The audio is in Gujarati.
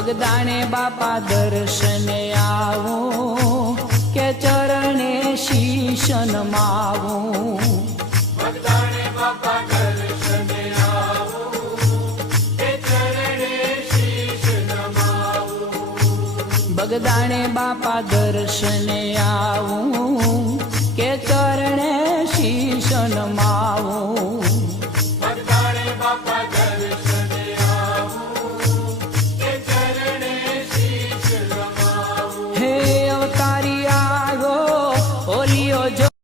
બગદાણે બાપા દર્શને આવું કે ચરણે શીશ નમાવું. બગદાણે બાપા દર્શને આવું કે ચરણે શીશ નમાવું. બગદાણે બાપા દર્શને આવું